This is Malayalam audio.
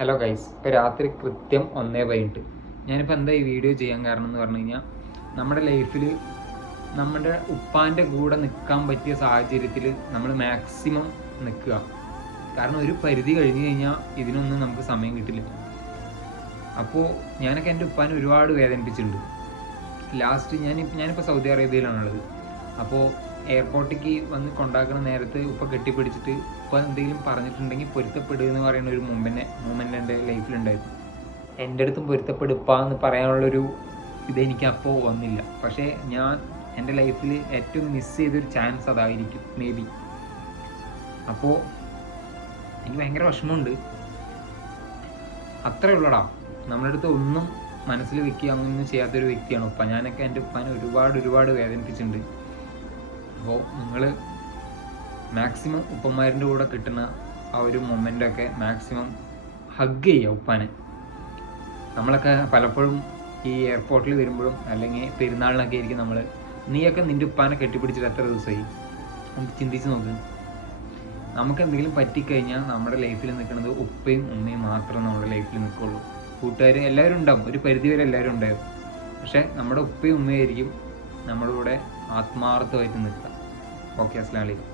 ഹലോ ഗൈസ്, ഇപ്പോൾ രാത്രി കൃത്യം 1:18. ഞാനിപ്പോൾ എന്താ ഈ വീഡിയോ ചെയ്യാൻ കാരണം എന്ന് പറഞ്ഞു കഴിഞ്ഞാൽ, നമ്മുടെ ലൈഫിൽ നമ്മുടെ ഉപ്പാൻ്റെ കൂടെ നിൽക്കാൻ പറ്റിയ സാഹചര്യത്തിൽ നമ്മൾ മാക്സിമം നിൽക്കുക. കാരണം ഒരു പരിധി കഴിഞ്ഞ് കഴിഞ്ഞാൽ ഇതിനൊന്നും നമുക്ക് സമയം കിട്ടില്ല. അപ്പോൾ ഞാനൊക്കെ എൻ്റെ ഉപ്പാനെ ഒരുപാട് വേദനിപ്പിച്ചിട്ടുണ്ട്. ലാസ്റ്റ് ഞാനിപ്പോൾ സൗദി അറേബ്യയിലാണുള്ളത്. അപ്പോൾ എയർപോർട്ടിലേക്ക് വന്ന് കൊണ്ടാക്കുന്ന നേരത്ത് ഉപ്പ കെട്ടിപ്പിടിച്ചിട്ട് ഉപ്പ എന്തെങ്കിലും പറഞ്ഞിട്ടുണ്ടെങ്കിൽ പൊരുത്തപ്പെടുക എന്ന് പറയുന്ന ഒരു മൂമെൻ്റ് എൻ്റെ ലൈഫിലുണ്ടായിരുന്നു. എൻ്റെ അടുത്തും പൊരുത്തപ്പെടുപ്പാ എന്ന് പറയാനുള്ളൊരു ഇതെനിക്ക് അപ്പോൾ വന്നില്ല. പക്ഷേ ഞാൻ എൻ്റെ ലൈഫിൽ ഏറ്റവും മിസ് ചെയ്തൊരു ചാൻസ് അതായിരിക്കും മേ ബി. അപ്പോൾ എനിക്ക് ഭയങ്കര വിഷമമുണ്ട്. അത്രേ ഉള്ളടാ. നമ്മുടെ അടുത്ത് ഒന്നും മനസ്സിൽ വെക്കുക അങ്ങനെയൊന്നും ചെയ്യാത്തൊരു വ്യക്തിയാണ് ഉപ്പ. ഞാനൊക്കെ എൻ്റെ ഉപ്പാനെ ഒരുപാട് വേദനിപ്പിച്ചിട്ടുണ്ട്. അപ്പോൾ നിങ്ങൾ മാക്സിമം ഉപ്പന്മാരുടെ കൂടെ കിട്ടുന്ന ആ ഒരു മൊമെൻ്റൊക്കെ മാക്സിമം ഹഗ് ചെയ്യുക ഉപ്പാനെ. നമ്മളൊക്കെ പലപ്പോഴും ഈ എയർപോർട്ടിൽ വരുമ്പോഴും അല്ലെങ്കിൽ പെരുന്നാളിനൊക്കെ ആയിരിക്കും നീയൊക്കെ നിൻ്റെ ഉപ്പാനെ കെട്ടിപ്പിടിച്ചിട്ട് എത്ര ദിവസമായി? നമുക്ക് ചിന്തിച്ച് നോക്ക്. നമുക്ക് എന്തെങ്കിലും പറ്റിക്കഴിഞ്ഞാൽ നമ്മുടെ ലൈഫിൽ നിൽക്കുന്നത് ഉപ്പയും ഉമ്മയും മാത്രം നമ്മുടെ ലൈഫിൽ നിൽക്കുള്ളൂ. കൂട്ടുകാർ എല്ലാവരും ഉണ്ടാവും, ഒരു പരിധിവരെ എല്ലാവരും ഉണ്ടാവും. പക്ഷേ നമ്മുടെ ഉപ്പയും ഉമ്മയായിരിക്കും നമ്മുടെ കൂടെ ആത്മാർത്ഥമായിട്ട് നിൽക്കുക. ഓക്കെ, അസ്സലാമു അലൈക്കും.